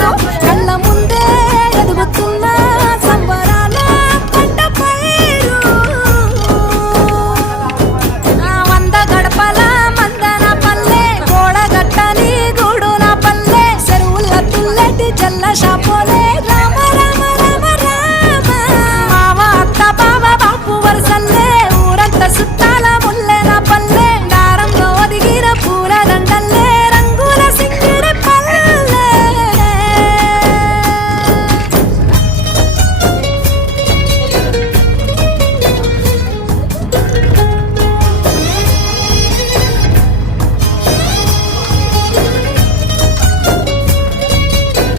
ఊరు కళ్ళ ముందే ఎదుగుతున్న సంబరాల పంట పైరు వంద గడపల మందన పల్లె గోడ గట్టని గూడు నా పల్లె చెరువుల తుల్లటి జల్ల షాపోలే